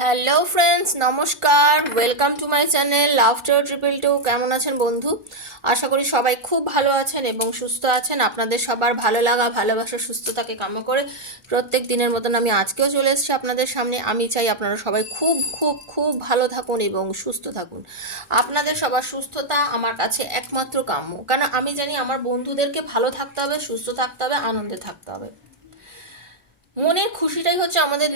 Hello friends, নমস্কার। Welcome to my channel laughter triple two. কেমন আছেন বন্ধু? আশা করি সবাই খুব ভালো আছেন এবং সুস্থ আছেন। আপনাদের সবার ভালো লাগা, ভালোবাসা, সুস্থতাকে কামনা করে প্রত্যেক দিনের মতন আমি আজকেও চলে এসেছি আপনাদের সামনে। আমি চাই আপনারা সবাই খুব খুব খুব ভালো থাকুন এবং সুস্থ থাকুন। আপনাদের সবার সুস্থতা আমার কাছে একমাত্র কাম্য, কারণ আমি জানি আমার বন্ধুদেরকে ভালো থাকতে হবে, সুস্থ থাকতে হবে, আনন্দে থাকতে হবে। মনের খুশিটাই হচ্ছে আমাদের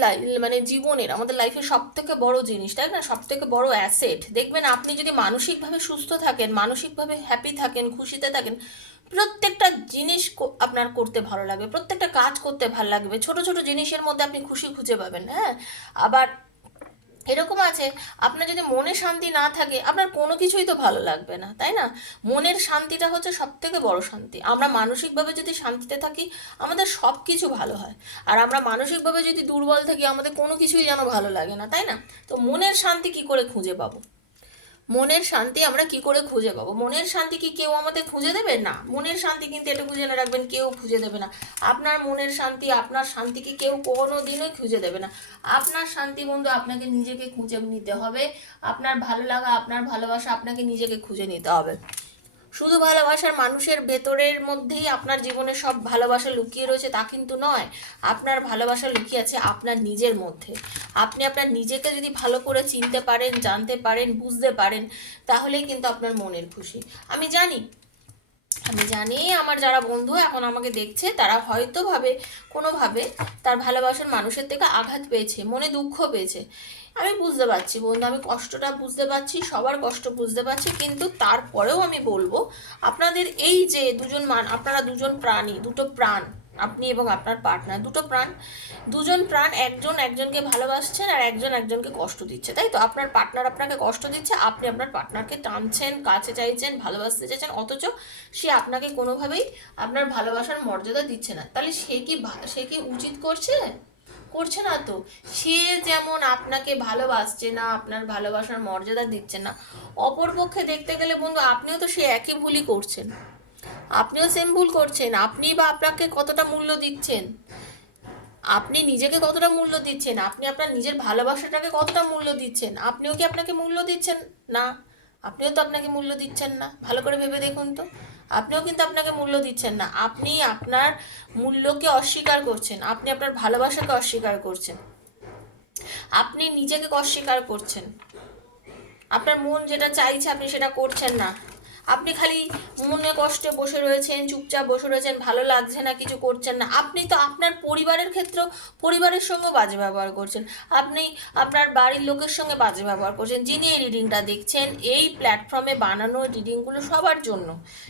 মানে জীবনের, আমাদের লাইফের সব থেকে বড় জিনিস, তাই না? সব থেকে বড় অ্যাসেট। দেখবেন আপনি যদি মানসিকভাবে সুস্থ থাকেন, মানসিকভাবে হ্যাপি থাকেন, খুশিতে থাকেন, প্রত্যেকটা জিনিস আপনার করতে ভালো লাগবে, প্রত্যেকটা কাজ করতে ভালো লাগবে। ছোট ছোট জিনিসের মধ্যে আপনি খুশি খুঁজে পাবেন। হ্যাঁ, আবার এরকম আছে, আপনার যদি মনে শান্তি না থাকে আপনার কোনো কিছুই তো ভালো লাগবে না, তাই না? মনের শান্তিটা হচ্ছে সব থেকে বড় শান্তি। আমরা মানসিকভাবে যদি শান্তিতে থাকি আমাদের সব কিছু ভালো হয়। আর আমরা মানসিকভাবে যদি দুর্বল থাকি আমাদের কোনো কিছুই যেন ভালো লাগে না, তাই না? তো মনের শান্তি কি করে খুঁজে পাবো? মনের শান্তি আমরা কি করে খুঁজে পাবো? মনের শান্তি কি কেউ আমাদের খুঁজে দেবে? না। মনের শান্তি কিন্তু এটুকু জেনে রাখবেন, কেউ খুঁজে দেবে না। আপনার মনের শান্তি, আপনার শান্তি কি কেউ কোনো দিনই খুঁজে দেবে না। আপনার শান্তি বন্ধু আপনাকে নিজেকে খুঁজে নিতে হবে। আপনার ভালো লাগা, আপনার ভালোবাসা আপনাকে নিজেকে খুঁজে নিতে হবে। শুধু ভালোবাসার মানুষের ভেতরের মধ্যেই আপনার জীবনে সব ভালোবাসা লুকিয়ে রয়েছে তা কিন্তু নয়। আপনার ভালোবাসা লুকিয়ে আছে আপনার নিজের মধ্যে। আপনি আপনার নিজেকে যদি ভালো করে চিনতে পারেন, জানতে পারেন, বুঝতে পারেন, তাহলেই কিন্তু আপনার মনের খুশি। আমি জানি, আমি জানি আমার যারা বন্ধু এখন আমাকে দেখছে তারা হয়তো ভাবে কোনোভাবে তার ভালোবাসার মানুষের থেকে আঘাত পেয়েছে, মনে দুঃখ পেয়েছে। আমি বুঝতে পারছি বন্ধু, আমি কষ্টটা বুঝতে পারছি, সবার কষ্ট বুঝতে পারছি, কিন্তু তারপরেও আমি বলবো আপনাদের এই যে আপনারা দুজন প্রাণী, দুটো প্রাণ, আপনি এবং আপনার পার্টনার, দুটো প্রাণ, দুজন প্রাণ, একজন একজনকে ভালোবাসছেন আর একজন একজনকে কষ্ট দিচ্ছে, তাই তো? আপনার পার্টনার আপনাকে কষ্ট দিচ্ছে, আপনি আপনার পার্টনারকে টানছেন, কাছে চাইছেন, ভালোবাসতে চাইছেন, অথচ সে আপনাকে কোনোভাবেই আপনার ভালোবাসার মর্যাদা দিচ্ছে না। তাহলে সে কি উচিত করছে? করছে না তো। সে যেমন আপনাকে ভালোবাসছে না, আপনার ভালোবাসার মর্যাদা দিচ্ছে না, অপরপক্ষে দেখতে গেলে বন্ধু আপনিও তো সে একই ভুলই করছেন। আপনিও সেম ভুল করছেন। আপনি বা আপনাকে কতটা মূল্য দিচ্ছেন? আপনি নিজেকে কতটা মূল্য দিচ্ছেন? আপনি আপনার নিজের ভালোবাসাটাকে কতটা মূল্য দিচ্ছেন? আপনিও কি আপনাকে মূল্য দিচ্ছেন? না। আপনিও তো আপনাকে মূল্য দিচ্ছেন না। ভালো করে ভেবে দেখুন তো। আপনিও কিন্তু আপনাকে মূল্য দিচ্ছেন না। আপনি আপনার মূল্যকে অস্বীকার করছেন, আপনি আপনার ভালোবাসাকে অস্বীকার করছেন, আপনি নিজেকে অস্বীকার করছেন। আপনার মন যেটা চাইছে আপনি সেটা করছেন না। আপনি খালি মনে কষ্টে বসে রয়েছেন, চুপচাপ বসে রয়েছেন, ভালো লাগছে না, কিছু করছেন না। আপনি তো আপনার পরিবারের ক্ষেত্রেও পরিবারের সঙ্গেও বাজে ব্যবহার করছেন। আপনি আপনার বাড়ির লোকের সঙ্গে বাজে ব্যবহার করছেন। যিনি এই রিডিংটা দেখছেন, এই প্ল্যাটফর্মে বানানো রিডিংগুলো সবার জন্য,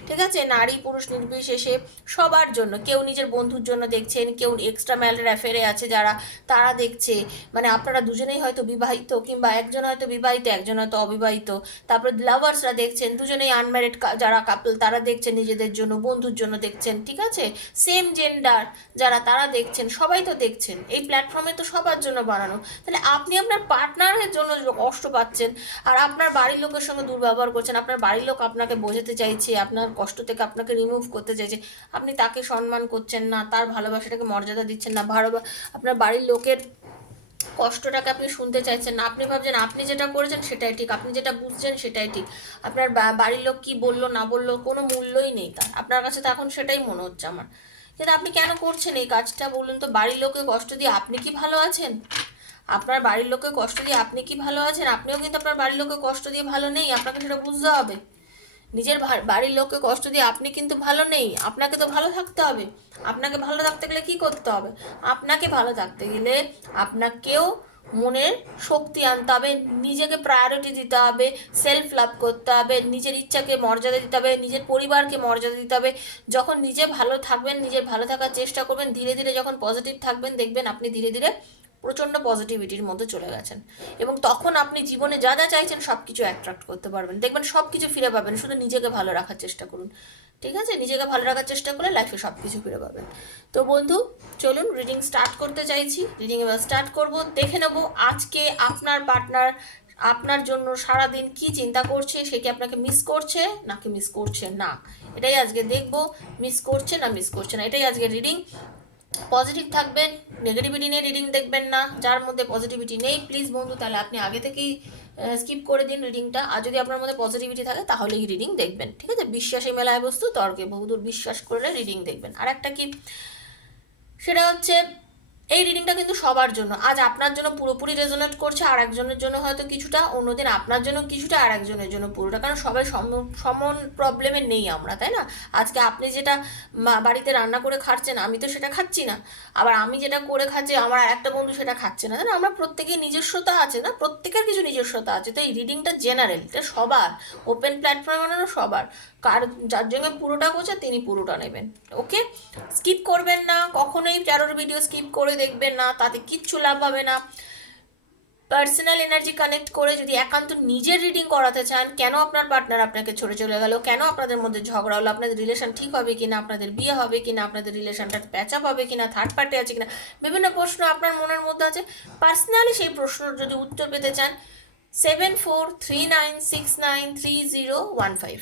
ঠিক আছে? নারী পুরুষ নির্বিশেষে সবার জন্য। কেউ নিজের বন্ধুর জন্য দেখছেন, কেউ এক্সট্রা ম্যারিটাল অ্যাফেয়ারে আছে যারা, তারা দেখছে। মানে আপনারা দুজনেই হয়তো বিবাহিত, কিংবা একজন হয়তো বিবাহিত, একজন হয়তো অবিবাহিত। তারপরে লাভার্সরা দেখছেন, দুজনেই আনম্যারিড যারা কাপল তারা দেখছেন, নিজেদের জন্য, বন্ধুর জন্য দেখছেন, ঠিক আছে? সেম জেন্ডার যারা তারা দেখছেন, সবাই তো দেখছেন। এই প্ল্যাটফর্মে তো সবার জন্য বানানো। তাহলে আপনি আপনার পার্টনারের জন্য কষ্ট পাচ্ছেন আর আপনার বাড়ির লোকের সঙ্গে দুর্ব্যবহার করছেন, আপনার বাড়ির লোক আপনাকে বোঝাতে চাইছে, আপনার কষ্ট থেকে আপনাকে রিমুভ করতে চাইছে, আপনি তাকে সম্মান করছেন না, তার ভালোবাসাটাকে মর্যাদা দিচ্ছেন না, আপনার বাড়ির লোকের কষ্টটাকে আপনি শুনতে চাইছেন না। আপনি ভাবছেন আপনি যেটা করেছেন সেটাই ঠিক, আপনি যেটা বুঝছেন সেটাই ঠিক। আপনার বাড়ির লোক কি বললো না বললো কোনো মূল্যই নেই তার, আপনার কাছে তো এখন সেটাই মনে হচ্ছে আমার। কিন্তু আপনি কেন করছেন এই কাজটা বলুন তো? বাড়ির লোককে কষ্ট দিয়ে আপনি কি ভালো আছেন? আপনার বাড়ির লোককে কষ্ট দিয়ে আপনি কি ভালো আছেন? আপনিও কিন্তু আপনার বাড়ির লোককে কষ্ট দিয়ে ভালো নেই, আপনাকে সেটা বুঝতে হবে। নিজের বাড়ির লোককে কষ্ট দিয়ে আপনি কিন্তু ভালো নেই। আপনাকে তো ভালো থাকতে হবে। আপনাকে ভালো থাকতে গেলে কি করতে হবে? আপনাকে ভালো থাকতে গেলে আপনাকেও মনের শক্তি আনতে হবে, নিজেকে প্রায়োরিটি দিতে হবে, সেলফ লাভ করতে হবে, নিজের ইচ্ছাকে মর্যাদা দিতে হবে, নিজের পরিবারকে মর্যাদা দিতে হবে। যখন নিজে ভালো থাকবেন, নিজের ভালো থাকার চেষ্টা করবেন, ধীরে ধীরে যখন পজিটিভ থাকবেন, দেখবেন আপনি ধীরে ধীরে প্রচণ্ড পজিটিভিটির মধ্যে চলে গেছেন। এবং তখন আপনি জীবনে যা যা চাইছেন সব কিছু অ্যাট্রাক্ট করতে পারবেন, দেখবেন সব কিছু ফিরে পাবেন। শুধু নিজেকে ভালো রাখার চেষ্টা করুন, ঠিক আছে? নিজেকে ভালো রাখার চেষ্টা করলে লাইফে সব কিছু ফিরে পাবেন। তো বন্ধু, চলুন রিডিং স্টার্ট করতে চাইছি। রিডিং এবার স্টার্ট করব। দেখে নেব আজকে আপনার পার্টনার আপনার জন্য সারাদিন কি চিন্তা করছে। সে কি আপনাকে মিস করছে নাকি মিস করছে না, এটাই আজকে দেখব। মিস করছে না মিস করছে না, এটাই আজকে রিডিং। পজিটিভ থাকবেন, নেগেটিভিটি নিয়ে রিডিং দেখবেন না। যার মধ্যে পজিটিভিটি নেই প্লিজ বন্ধু তাহলে আপনি আগে থেকেই স্কিপ করে দিন রিডিংটা। আর যদি আপনার মধ্যে পজিটিভিটি থাকে তাহলেই রিডিং দেখবেন, ঠিক আছে? বিশ্বাসী মেলায় বস্তু তর্কে বহুদূর, বিশ্বাস করলে রিডিং দেখবেন। আর একটা কি, সেটা হচ্ছে এই রিডিংটা কিন্তু সবার জন্য। আজ আপনার জন্য পুরোপুরি রেজোনেট করছে, আর একজনের জন্য হয়তো কিছুটা, অন্যদিন আপনার জন্য কিছুটা, আর একজনের জন্য পুরোটা। কারণ সবাই সমান প্রবলেমে নেই আমরা, তাই না? আজকে আপনি যেটা বাড়িতে রান্না করে খাচ্ছেন, আমি তো সেটা খাচ্ছি না। আবার আমি যেটা করে খাচ্ছি, আমার আর একটা বন্ধু সেটা খাচ্ছে না, তাই না? আমরা প্রত্যেকের নিজস্বতা আছে না, প্রত্যেকের কিছু নিজস্বতা আছে। তো এই রিডিংটা জেনারেল, এটা সবার, ওপেন প্ল্যাটফর্মে বানানো সবার। কার যার জন্য পুরোটা বোঝা তিনি পুরোটা নেবেন। ওকে, স্কিপ করবেন না কখনোই, ট্যারোর ভিডিও স্কিপ করে দেখবেন না, তাতে কিচ্ছু লাভ হবে না। পার্সোনাল এনার্জি কানেক্ট করে যদি একান্ত নিজের রিডিং করাতে চান, কেন আপনার পার্টনার আপনাকে ছেড়ে চলে গেল, কেন আপনাদের মধ্যে ঝগড়া হলো, আপনাদের রিলেশন ঠিক হবে কিনা, আপনাদের বিয়ে হবে কিনা, আপনাদের রিলেশনটা প্যাচ আপ হবে কিনা, থার্ড পার্টি আছে কিনা, বিভিন্ন প্রশ্ন আপনার মনের মধ্যে আছে। পার্সোনালি সেই প্রশ্নের যদি উত্তর পেতে চান, 7439693015,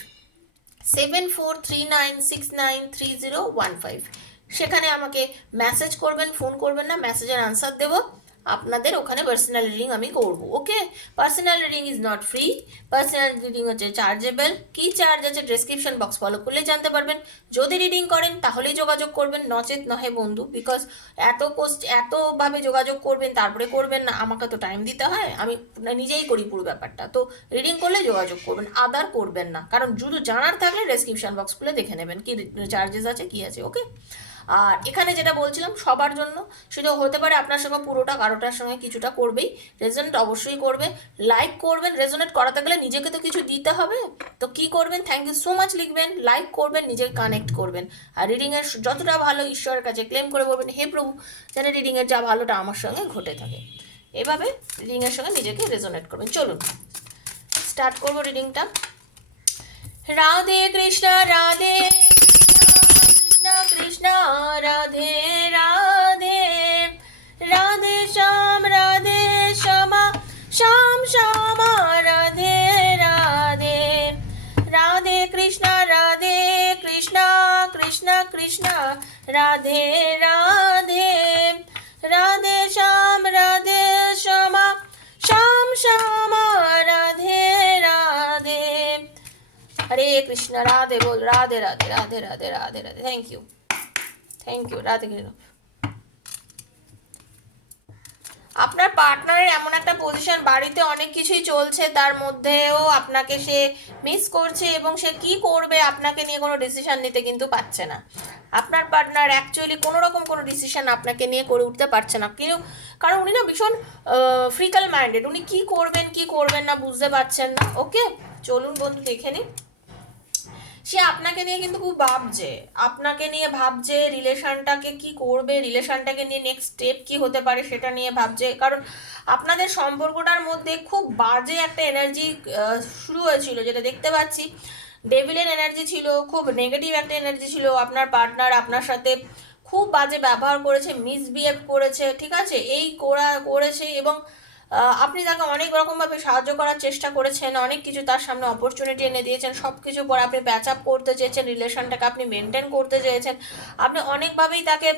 7439693015, সেখানে আমাকে মেসেজ করবেন, ফোন করবেন না, মেসেজের আনসার দেবো। আপনাদের ওখানে পার্সোনাল রিডিং আমি করব। Okay, personal reading is not free, personal reading হচ্ছে চার্জেবল। কি চার্জ আছে ডেসক্রিপশন বক্স ফলো করলে জানতে পারবেন। যদি রিডিং করেন তাহলেই যোগাযোগ করবেন, নচেত নহে বন্ধু। বিকজ এতভাবে যোগাযোগ করবেন তারপরে করবেন না, আমাকে তো টাইম দিতে হয়, আমি নিজেই করি পুরো ব্যাপারটা। তো রিডিং করলে যোগাযোগ করবেন, আদার করবেন না। কারণ শুধু জানার থাকলে ডেসক্রিপশন বক্স খুলে দেখে নেবেন কি চার্জেস আছে, কি আছে। ওকে, আর এখানে যেটা বলছিলাম সবার জন্য, সেটা হতে পারে আপনার সঙ্গে পুরোটা, কারোটার সঙ্গে কিছুটা করবেই। রেজোনেট অবশ্যই করবে, লাইক করবেন। রেজোনেট করাতে গেলে নিজেকে তো কিছু দিতে হবে, তো কি করবেন, থ্যাংক ইউ সো মাচ লিখবেন, লাইক করবেন, নিজেকে কানেক্ট করবেন। আর রিডিংয়ের যতটা ভালো ঈশ্বরের কাছে ক্লেম করে বলবেন, হে প্রভু যেন রিডিংয়ের যা ভালোটা আমার সঙ্গে ঘটে থাকে। এভাবে রিডিংয়ের সঙ্গে নিজেকে রেজোনেট করবেন। চলুন স্টার্ট করবো রিডিংটা। রাধে কৃষ্ণ রাধে কৃষ্ণ কৃষ্ণ রাধে রাধে, রাধে শ্যাম শ্যামা শ্যাম শ্যামা, রাধে রাধে, রাধে কৃষ্ণ কৃষ্ণ কৃষ্ণ, রাধে রাধে, রাধে শ্যাম শ্যামা শ্যাম শ্যামা, রাধে রাধে। হরে কৃষ্ণ, রাধে বল, রাধে রাধে রাধে রাধে রাধে রাধে। Thank you, Radhe Krishna. আপনার পার্টনারের এমন একটা পজিশন, বাড়িতে অনেক কিছুই চলছে, তার মধ্যেও আপনাকে সে মিস করছে, এবং সে কি করবে আপনাকে নিয়ে কোনো ডিসিশন নিতে কিন্তু পারছে না। আপনার পার্টনার অ্যাকচুয়ালি কোনো রকম কোনো ডিসিশন আপনাকে নিয়ে করে উঠতে পারছে না, কারণ উনি না ভীষণ ফ্রিকাল মাইন্ডেড। উনি কি করবেন না বুঝতে পারছেন না। ওকে, চলুন বন্ধু দেখে নিন। সে আপনাকে নিয়ে কিন্তু খুব ভাবছে, রিলেশনটাকে কি করবে, রিলেশনটাকে নিয়ে নেক্সট স্টেপ কি হতে পারে সেটা নিয়ে ভাবছে। কারণ আপনাদের সম্পর্কটার মধ্যে খুব বাজে একটা এনার্জি শুরু হয়েছিল, যেটা দেখতে পাচ্ছি। ডেভিলের এনার্জি ছিল, খুব নেগেটিভ একটা এনার্জি ছিল। আপনার পার্টনার আপনার সাথে খুব বাজে ব্যবহার করেছে, মিসবিহেভ করেছে, ঠিক আছে, এই করেছে। এবং আপনি তাকে অনেক রকমভাবে সাহায্য করার চেষ্টা করেছেন, অনেক কিছু তার সামনে অপরচুনিটি এনে দিয়েছেন, সব কিছু পর আপনি প্যাচ আপ করতে চেয়েছেন, রিলেশনটাকে আপনি মেনটেন করতে চেয়েছেন। আপনি অনেকভাবেই তাকে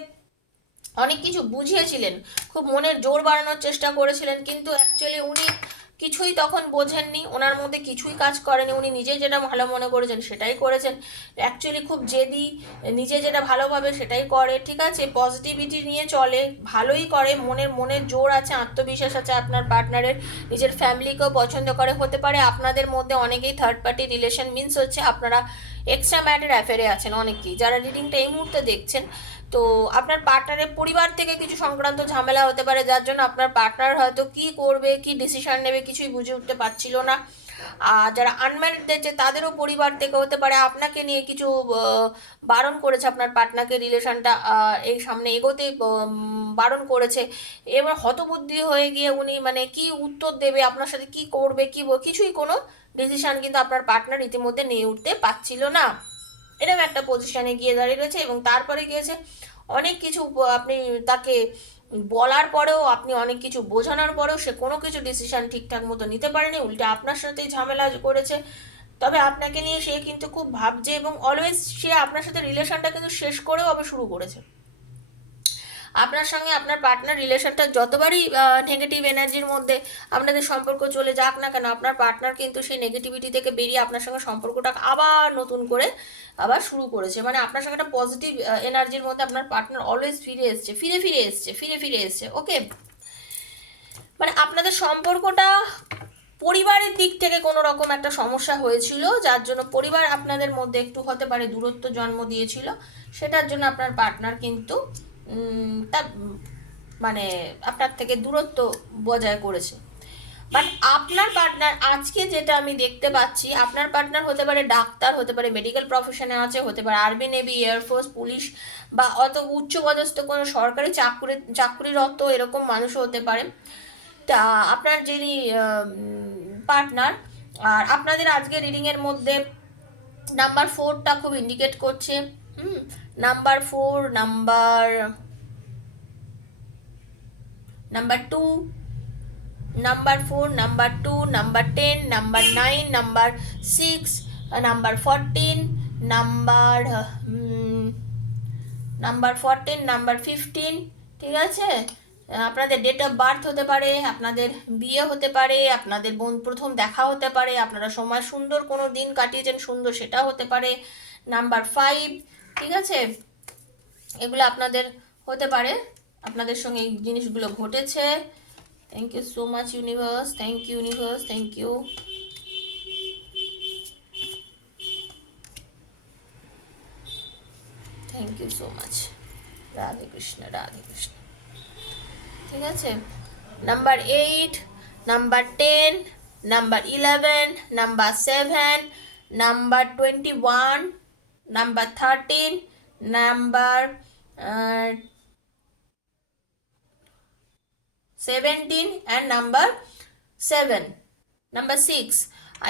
অনেক কিছু বুঝিয়েছিলেন, খুব মনের জোর বাড়ানোর চেষ্টা করেছিলেন, কিন্তু অ্যাকচুয়ালি উনি কিছুই তখন বোঝেননি, ওনার মধ্যে কিছুই কাজ করেনি। উনি নিজে যেটা ভালো মনে করেছেন সেটাই করেছেন। অ্যাকচুয়ালি খুব জেদি, নিজে যেটা ভালোভাবে সেটাই করে, ঠিক আছে, পজিটিভিটি নিয়ে চলে, ভালোই করে, মনের জোর আছে, আত্মবিশ্বাস আছে আপনার পার্টনারের, নিজের ফ্যামিলিকেও পছন্দ করে। হতে পারে আপনাদের মধ্যে অনেকেই থার্ড পার্টি রিলেশন, মিনস হচ্ছে আপনারা এক্সট্রা ম্যারিড অ্যাফেয়ারে আছেন অনেকেই, যারা রিডিংটা এই মুহূর্তে দেখছেন। তো আপনার পার্টনারের পরিবার থেকে কিছু সংক্রান্ত ঝামেলা হতে পারে, যার জন্য আপনার পার্টনার হয়তো কি করবে, কি ডিসিশন নেবে কিছুই বুঝে উঠতে পারছিল না। আর যারা আনম্যারিড দেখছে তাদেরও পরিবার থেকে হতে পারে আপনাকে নিয়ে কিছু বারণ করেছে, আপনার পার্টনারকে রিলেশনটা এই সামনে এগোতে বারণ করেছে। এবার হতবুদ্ধি হয়ে গিয়ে উনি মানে কি উত্তর দেবে, আপনার সাথে কি করবে, কিছুই কোনো ডিসিশন কিন্তু আপনার পার্টনার ইতিমধ্যে নিয়ে উঠতে পারছিল না। এরকম একটা পজিশনে গিয়ে দাঁড়িয়ে রয়েছে। এবং তারপরে গিয়েছে অনেক কিছু আপনি তাকে বলার পরেও, আপনি অনেক কিছু বোঝানোর পরেও সে কোনো কিছু ডিসিশন ঠিকঠাক মতো নিতে পারেনি, উল্টে আপনার সাথেই ঝামেলা করেছে। তবে আপনাকে নিয়ে সে কিন্তু খুব ভাবছে, এবং অলওয়েজ সে আপনার সাথে রিলেশনটা কিন্তু শেষ করেও আবার শুরু করেছে। আপনার সঙ্গে আপনার পার্টনার রিলেশনটা যতবারই নেগেটিভ এনার্জির মধ্যে আপনাদের সম্পর্ক চলে যাক না কেন, আপনার পার্টনার কিন্তু সেই নেগেটিভিটি থেকে বেরিয়ে আপনার সঙ্গে সম্পর্কটা আবার নতুন করে আবার শুরু করেছে। মানে আপনার সঙ্গে একটা পজিটিভ এনার্জির মধ্যে আপনার পার্টনার অলওয়েজ ফিরে এসছে। ওকে, মানে আপনাদের সম্পর্কটা পরিবারের দিক থেকে কোনো রকম একটা সমস্যা হয়েছিল, যার জন্য পরিবার আপনাদের মধ্যে একটু হতে পারে দূরত্ব জন্ম দিয়েছিল। সেটার জন্য আপনার পার্টনার কিন্তু তার মানে আপনার থেকে দূরত্ব বজায় করেছে। বাট আপনার পার্টনার আজকে যেটা আমি দেখতে পাচ্ছি, আপনার পার্টনার হতে পারে ডাক্তার, হতে পারে মেডিকেল প্রফেশনে আছে, হতে পারে আর্মি, নেভি, এয়ারফোর্স, পুলিশ বা অত উচ্চপদস্থ কোনো সরকারি চাকরিরত এরকম মানুষও হতে পারে। তা আপনার যিনি পার্টনার, আর আপনাদের আজকে রিডিংয়ের মধ্যে নাম্বার 4টা খুব ইন্ডিকেট করছে। Number 4, number 2, number 4, number 2, number 10, number 9, number 6, number 14, number 14, number 15, ঠিক আছে। আপনাদের ডেট অফ বার্থ হতে পারে, আপনাদের বিয়ে হতে পারে, আপনাদের প্রথম দেখা হতে পারে, আপনারা সময় সুন্দর কোনো দিন কাটিয়েছেন সুন্দর, সেটা হতে পারে। নাম্বার 5, ঠিক আছে, এগুলো আপনাদের হতে পারে, আপনাদের সঙ্গে এই জিনিসগুলো ঘটেছে। Thank you so much universe, thank you universe, thank you. Thank you so much. Radhe Krishna, Radhe Krishna. ঠিক আছে, number 8, number 10, number 11, number 7, number 21, number 13, number 17 and number 7, number 6।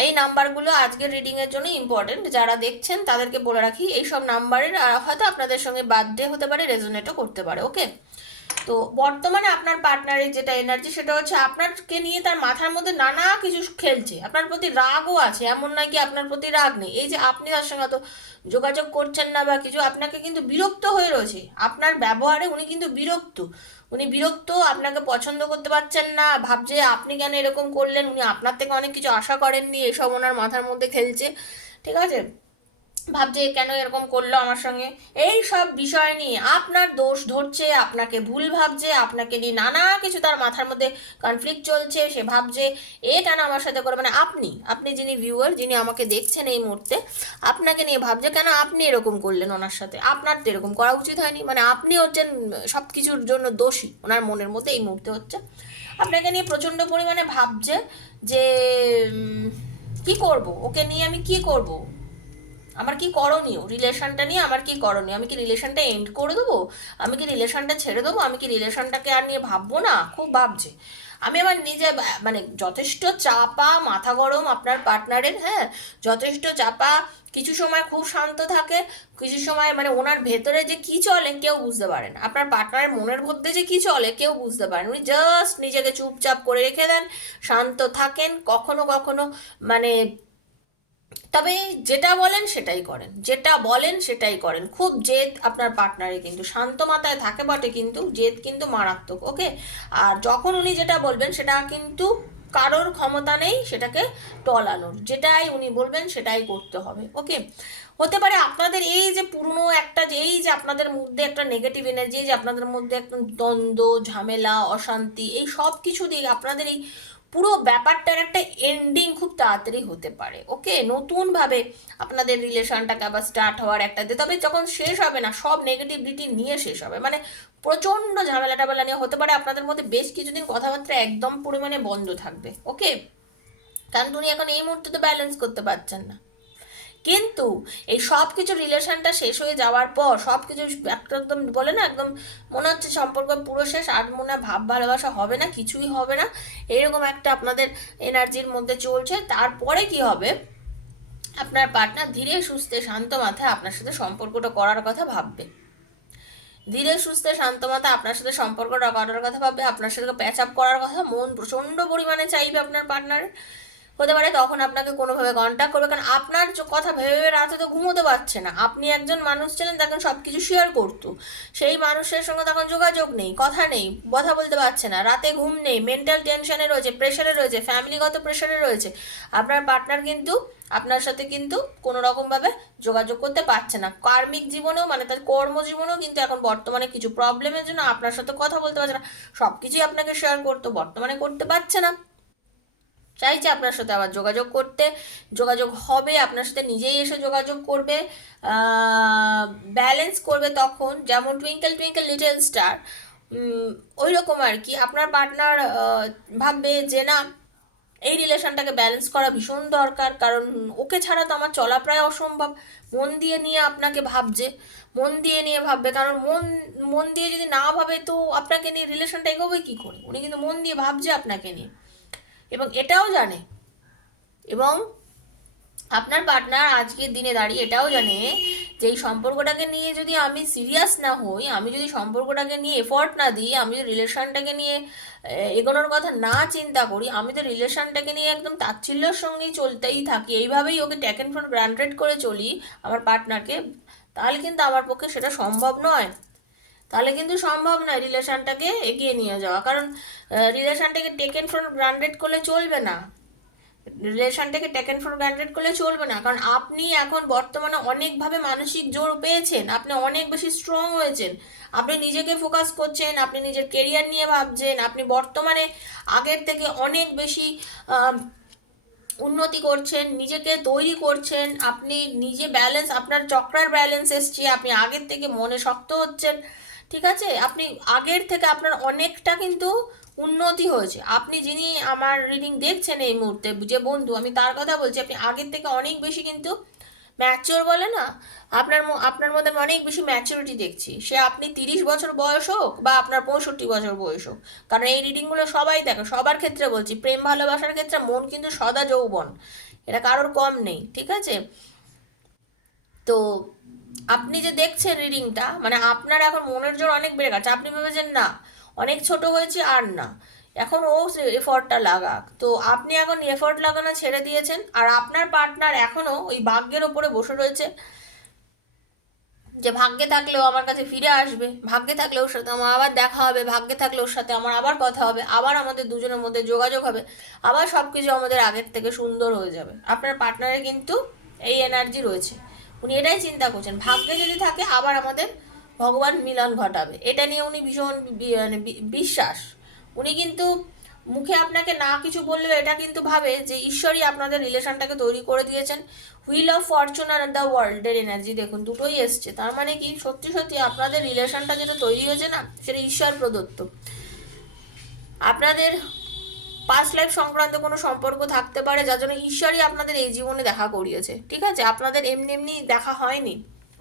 এই নাম্বারগুলো আজকের রিডিংয়ের জন্য ইম্পর্টেন্ট। যারা দেখছেন তাদেরকে বলে রাখি, এইসব নাম্বারের হয়তো আপনাদের সঙ্গে বার্থডে হতে পারে, রেজোনেটও করতে পারে। ওকে, তো বর্তমানে আপনার পার্টনারের যেটা এনার্জি সেটা হচ্ছে আপনাকে নিয়ে তার মাথার মধ্যে নানা কিছু খেলছে, আপনার প্রতি রাগও আছে, এমন নয় কি আপনার প্রতি রাগ নেই। এই যে আপনি তার সঙ্গে অত যোগাযোগ করছেন না বা কিছু, আপনাকে কিন্তু বিরক্ত হয়ে রয়েছে আপনার ব্যবহারে। উনি কিন্তু বিরক্ত, আপনাকে পছন্দ করতে পারছেন না, ভাবছে আপনি কেন এরকম করলেন, উনি আপনার থেকে অনেক কিছু আশা করেননি, এসব ওনার মাথার মধ্যে খেলছে। ঠিক আছে, ভাবছে কেন এরকম করলো আমার সঙ্গে, এই সব বিষয় নিয়ে আপনার দোষ ধরছে, আপনাকে ভুল ভাবছে, আপনাকে নিয়ে নানা কিছু তার মাথার মধ্যে কনফ্লিক্ট চলছে। সে ভাবছে এ কেন আমার সাথে করে, মানে আপনি যিনি ভিউয়ার, যিনি আমাকে দেখছেন এই মুহূর্তে, আপনাকে নিয়ে ভাবছে কেন আপনি এরকম করলেন ওনার সাথে, আপনার তো এরকম করা উচিত হয়নি। মানে আপনি হচ্ছেন সব কিছুর জন্য দোষী, ওনার মনের মধ্যে এই মুহূর্তে হচ্ছে। আপনাকে নিয়ে প্রচণ্ড পরিমাণে ভাবছে যে কি করব, ওকে নিয়ে আমি কি করব, আমার কি করণীয়, রিলেশনটা নিয়ে আমার কি করণীয়, আমি কি রিলেশনটা এন্ড করে দেবো, আমি কি রিলেশনটা ছেড়ে দেবো, আমি কি রিলেশনটাকে আর নিয়ে ভাববো না, খুব ভাবছে। আমি আমার নিজে মানে যথেষ্ট চাপা, মাথা গরম আপনার পার্টনারের, হ্যাঁ যথেষ্ট চাপা। কিছু সময় খুব শান্ত থাকে, কিছু সময় মানে ওনার ভেতরে যে কি চলে কেউ বুঝতে পারেন, আপনার পার্টনারের মনের মধ্যে যে কি চলে কেউ বুঝতে পারেন। উনি জাস্ট নিজেকে চুপচাপ করে রেখে দেন, শান্ত থাকেন, কখনো কখনো মানে তবে যেটা বলেন সেটাই করেন। খুব জেদ আপনার পার্টনারে, কিন্তু শান্ত মাথায় থাকে বটে কিন্তু জেদ কিন্তু মারাত্মক। ওকে, আর যখন উনি যেটা বলবেন সেটা কিন্তু কারোর ক্ষমতা নেই সেটাকে টলানোর, যেটাই উনি বলবেন সেটাই করতে হবে। ওকে, হতে পারে আপনাদের এই যে পুরনো একটা যে এই যে আপনাদের মধ্যে একটা নেগেটিভ এনার্জি, যে আপনাদের মধ্যে একটা দ্বন্দ্ব, ঝামেলা, অশান্তি, এই সব কিছু দিয়ে আপনাদের এই পুরো ব্যাপারটার একটা এন্ডিং খুব তাড়াতাড়ি হতে পারে। ওকে, নতুনভাবে আপনাদের রিলেশনটাকে আবার স্টার্ট হওয়ার একটা, তবে যখন শেষ হবে না সব নেগেটিভিটি নিয়ে শেষ হবে, মানে প্রচণ্ড ঝামেলা টামেলা নিয়ে হতে পারে আপনাদের মধ্যে বেশ কিছুদিন কথাবার্তা একদম পরিমাণে বন্ধ থাকবে। ওকে, কারণ উনি এখন এই মুহূর্তে তো ব্যালেন্স করতে পারছেন না। কিন্তু এই সব কিছু রিলেশনটা শেষ হয়ে যাওয়ার পর সব কিছু একদম বলে না, একদম মনে হচ্ছে সম্পর্ক পুরো শেষ, আর মনে হয় ভাব ভালোবাসা হবে না, কিছুই হবে না, এরকম একটা আপনাদের এনার্জির মধ্যে চলছে। তারপরে কি হবে, আপনার পার্টনার ধীরে সুস্থে শান্ত মাথায় আপনার সাথে সম্পর্কটা করার কথা ভাববে, ধীরে সুস্থে শান্ত মাথায় আপনার সাথে সম্পর্কটা করার কথা ভাববে, আপনার সাথে প্যাচ আপ করার কথা মন প্রচণ্ড পরিমাণে চাইবে আপনার পার্টনার। হতে পারে তখন আপনাকে কোনোভাবে কন্ট্যাক্ট করবে, কারণ আপনার কথা ভেবে ভেবে রাতে তো ঘুমোতে পারছে না। আপনি একজন মানুষ ছিলেন তখন সব কিছু শেয়ার করতো, সেই মানুষের সঙ্গে তখন যোগাযোগ নেই, কথা নেই, কথা বলতে পারছে না, রাতে ঘুম নেই, মেন্টাল টেনশনে রয়েছে, প্রেশারে রয়েছে, ফ্যামিলিগত প্রেশারে রয়েছে। আপনার পার্টনার কিন্তু আপনার সাথে কিন্তু কোনো রকমভাবে যোগাযোগ করতে পারছে না। কার্মিক জীবনেও মানে তার কর্মজীবনেও কিন্তু এখন বর্তমানে কিছু প্রবলেমের জন্য আপনার সাথে কথা বলতে পারছে না। সব কিছুই আপনাকে শেয়ার করতো, বর্তমানে করতে পারছে না। চাইছে আপনার সাথে আবার যোগাযোগ করতে, যোগাযোগ হবে, আপনার সাথে নিজেই এসে যোগাযোগ করবে, ব্যালেন্স করবে তখন, যেমন টুইঙ্কেল টুইঙ্কেল লিটল স্টার ওই রকম আর কি। আপনার পার্টনার ভাববে যে না, এই রিলেশনটাকে ব্যালেন্স করা ভীষণ দরকার, কারণ ওকে ছাড়া তো আমার চলা প্রায় অসম্ভব। মন দিয়ে নিয়ে আপনাকে ভাবছে, মন দিয়ে নিয়ে ভাববে, কারণ মন মন দিয়ে যদি না ভাবে তো আপনাকে নিয়ে রিলেশনটা এগোবে কী করে। উনি কিন্তু মন দিয়ে ভাবছে আপনাকে নিয়ে, এবং এটাও জানে, এবং আপনার পার্টনার আজকের দিনে দাঁড়িয়ে এটাও জানে যে এই সম্পর্কটাকে নিয়ে যদি আমি সিরিয়াস না হই, আমি যদি সম্পর্কটাকে নিয়ে এফোর্ট না দিই, আমি যদি রিলেশনটাকে নিয়ে এগোনোর কথা না চিন্তা করি, আমি তো রিলেশনটাকে নিয়ে একদম তাচ্ছিল্যের সঙ্গেই চলতেই থাকি, এইভাবেই ওকে টেকেন ফর গ্রান্টেড করে চলি আমার পার্টনারকে, তাহলে কিন্তু আমার পক্ষে সেটা সম্ভব নয়। তাহলে কিন্তু সম্ভব নয় রিলেশনটাকে এগিয়ে নিয়ে যাওয়া, কারণ রিলেশনটাকে টেকেন ফর গ্রান্টেড করলে চলবে না। রিলেশনটাকে টেকেন ফর গ্রান্টেড করলে চলবে না, কারণ আপনি এখন বর্তমানে অনেকভাবে মানসিক জোর পেয়েছেন, আপনি অনেক বেশি স্ট্রং হয়েছেন, আপনি নিজেকে ফোকাস করছেন, আপনি নিজের কেরিয়ার নিয়ে ভাবছেন, আপনি বর্তমানে আগের থেকে অনেক বেশি উন্নতি করছেন, নিজেকে তৈরি করছেন, আপনি নিজে ব্যালেন্স, আপনার চক্রার ব্যালেন্স এসছে, আপনি আগের থেকে মনে শক্ত হচ্ছেন, ঠিক আছে? আপনি আগের থেকে আপনার অনেকটা কিন্তু উন্নতি হয়েছে। আপনি যিনি আমার রিডিং দেখছেন এই মুহূর্তে, যে বন্ধু, আমি তার কথা বলছি, আপনি আগের থেকে অনেক বেশি কিন্তু ম্যাচিওর বলে না, আপনার মধ্যে আমি অনেক বেশি ম্যাচুরিটি দেখছি। সে আপনি 30 বছর বয়স হোক বা আপনার 65 বছর বয়স হোক, কারণ এই রিডিংগুলো সবাই দেখে, সবার ক্ষেত্রে বলছি, প্রেম ভালোবাসার ক্ষেত্রে মন কিন্তু সদা যৌবন, এটা কারোর কম নেই, ঠিক আছে? তো আপনি যে দেখছেন রিডিংটা, মানে আপনার এখন মনের জোর অনেক বেড়ে গেছে, আপনি ভেবেছেন না অনেক ছোট হয়েছে, আর না, এখন ও এফর্টটা লাগাক, তো আপনি এখন এফর্ট লাগানো ছেড়ে দিয়েছেন, আর আপনার পার্টনার এখনও ওই ভাগ্যের ওপরে বসে রয়েছে, যে ভাগ্যে থাকলেও আমার কাছে ফিরে আসবে, ভাগ্যে থাকলে ওর সাথে আমার আবার দেখা হবে, ভাগ্যে থাকলে ওর সাথে আমার আবার কথা হবে, আবার আমাদের দুজনের মধ্যে যোগাযোগ হবে, আবার সব কিছু আমাদের আগের থেকে সুন্দর হয়ে যাবে। আপনার পার্টনারের কিন্তু এই এনার্জি রয়েছে, উনি এটাই চিন্তা করছেন, ভাগ্যে যদি থাকে আবার আমাদের ভগবান মিলন ঘটাবে, এটা নিয়ে উনি ভীষণ মানে বিশ্বাস। উনি কিন্তু মুখে আপনাকে না কিছু বললেও এটা কিন্তু ভাবে যে ঈশ্বরই আপনাদের রিলেশনটাকে তৈরি করে দিয়েছেন। Wheel of Fortune are the ওয়ার্ল্ডের এনার্জি দেখুন, দুটোই এসছে, তার মানে কি সত্যি সত্যি আপনাদের রিলেশনটা যেটা তৈরি হয়েছে না, সেটা ঈশ্বর প্রদত্ত। আপনাদের পাস্ট লাইফ সংক্রান্ত কোনো সম্পর্ক থাকতে পারে, যার জন্য ঈশ্বরই আপনাদের এই জীবনে দেখা করিয়েছে, ঠিক আছে? আপনাদের এমনি এমনি দেখা হয়নি,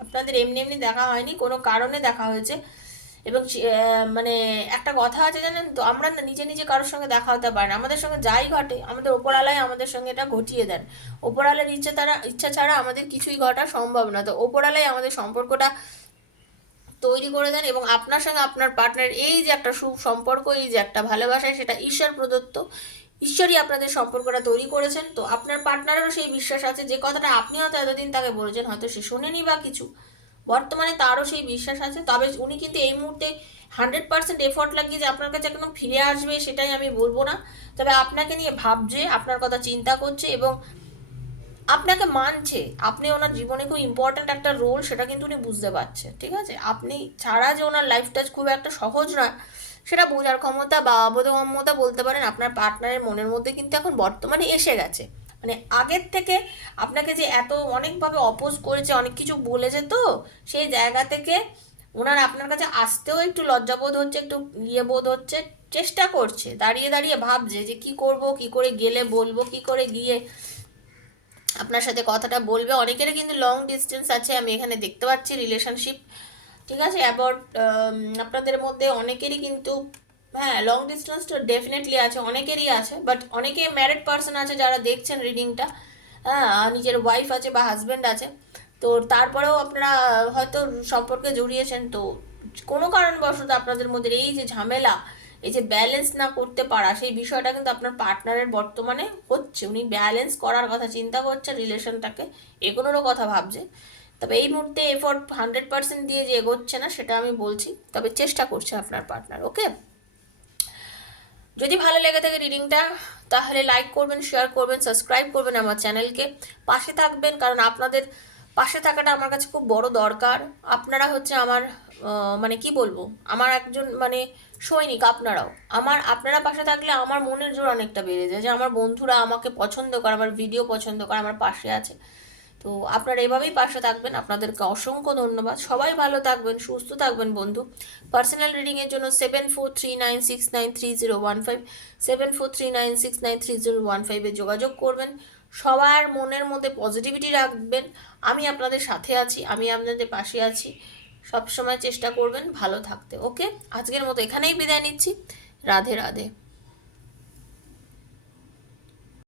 আপনাদের এমনি এমনি দেখা হয়নি, কোনো কারণে দেখা হয়েছে। এবং মানে একটা কথা আছে জানেন তো, আমরা না নিজে নিজে কারোর সঙ্গে দেখা হতে পারে না, আমাদের সঙ্গে যাই ঘটে আমাদের ওপরওয়ালাই আমাদের সঙ্গে এটা ঘটিয়ে দেন। ওপরওয়ালার ইচ্ছা ছাড়া আমাদের কিছুই ঘটা সম্ভব না, তো ওপরওয়ালাই আমাদের সম্পর্কটা তৈরি করে দেন, এবং আপনার সঙ্গে আপনার পার্টনার এই যে একটা সুসম্পর্ক, এই যে একটা ভালোবাসা, সেটা ঈশ্বর প্রদত্ত, ঈশ্বরই আপনাদের সম্পর্কটা তৈরি করেছেন। তো আপনার পার্টনারেরও সেই বিশ্বাস আছে, যে কথাটা আপনি হয়তো এতদিন তাকে বলেছেন, হয়তো সে শোনেনি বা কিছু, বর্তমানে তারও সেই বিশ্বাস আছে। তবে উনি কিন্তু এই মুহূর্তে 100% এফর্ট লাগিয়ে যে আপনার কাছে একদম ফিরে আসবে সেটাই আমি বলবো না, তবে আপনাকে নিয়ে ভাবছে, আপনার কথা চিন্তা করছে, এবং আপনাকে মানছে, আপনি ওনার জীবনে খুব ইম্পর্ট্যান্ট একটা রোল, সেটা কিন্তু উনি বুঝতে পারছে, ঠিক আছে? আপনি ছাড়া যে ওনার লাইফটা খুব একটা সহজ নয়, সেটা বোঝার ক্ষমতা বা বোধগম্যতা বলতে পারেন আপনার পার্টনারের মনের মধ্যে কিন্তু এখন বর্তমানে এসে গেছে। মানে আগের থেকে আপনাকে যে এত অনেকভাবে অপোজ করেছে, অনেক কিছু বলেছে, তো সেই জায়গা থেকে ওনার আপনার কাছে আসতেও একটু লজ্জাবোধ হচ্ছে, একটু বোধ হচ্ছে, চেষ্টা করছে, দাঁড়িয়ে দাঁড়িয়ে ভাবছে যে কি করব, কি করে গেলে বলবো, কি করে গিয়ে আপনার সাথে কথাটা বলবে। অনেকেরই কিন্তু লং ডিস্টেন্স আছে, আমি এখানে দেখতে পাচ্ছি রিলেশনশিপ, ঠিক আছে? অ্যাবাউট আপনাদের মধ্যে অনেকেরই কিন্তু, হ্যাঁ, লং ডিস্টেন্সটা ডেফিনেটলি আছে, অনেকেরই আছে, বাট অনেকে ম্যারিড পার্সন আছে যারা দেখছেন রিডিংটা, হ্যাঁ, নিজের ওয়াইফ আছে বা হাজব্যান্ড আছে, তো তারপরেও আপনারা হয়তো সম্পর্কে জড়িয়েছেন, তো কোনো কারণবশত আপনাদের মধ্যে এই যে ঝামেলা, এই যে ব্যালেন্স না করতে পারা, সেই বিষয়টা কিন্তু আপনার পার্টনারের বর্তমানে হচ্ছে। উনি ব্যালেন্স করার কথা চিন্তা করছে, রিলেশনটাকে এগোনোরও কথা ভাবছে। তবে এই মুহূর্তে এফোর্ট 100% দিয়ে যে এগোচ্ছে না সেটা আমি বলছি, তবে চেষ্টা করছে আপনার পার্টনার। ওকে, যদি ভালো লেগে থাকে রিডিংটা, তাহলে লাইক করবেন, শেয়ার করবেন, সাবস্ক্রাইব করবেন আমার চ্যানেলকে, পাশে থাকবেন, কারণ আপনাদের পাশে থাকাটা আমার কাছে খুব বড় দরকার। আপনারা হচ্ছে আমার মানে কি বলবো, আমার একজন মানে সৈনিক। আপনারা পাশে থাকলে আমার মনের জোর অনেকটা বেড়ে যায়, যে আমার বন্ধুরা আমাকে পছন্দ করে, আমার ভিডিও পছন্দ করে, আমার পাশে আছে। তো আপনারা এভাবেই পাশে থাকবেন, আপনাদেরকে অসংখ্য ধন্যবাদ। সবাই ভালো থাকবেন, সুস্থ থাকবেন বন্ধু। পার্সোনাল রিডিংয়ের জন্য 7439693015, 7439693015 যোগাযোগ করবেন। সবার মনের মধ্যে পজিটিভিটি রাখবেন। আমি আপনাদের সাথে আছি, আমি আপনাদের পাশে আছি। সবসময় চেষ্টা করবেন ভালো থাকতে। ওকে, আজকের মতো এখানেই বিদায় নিচ্ছি। রাধে রাধে।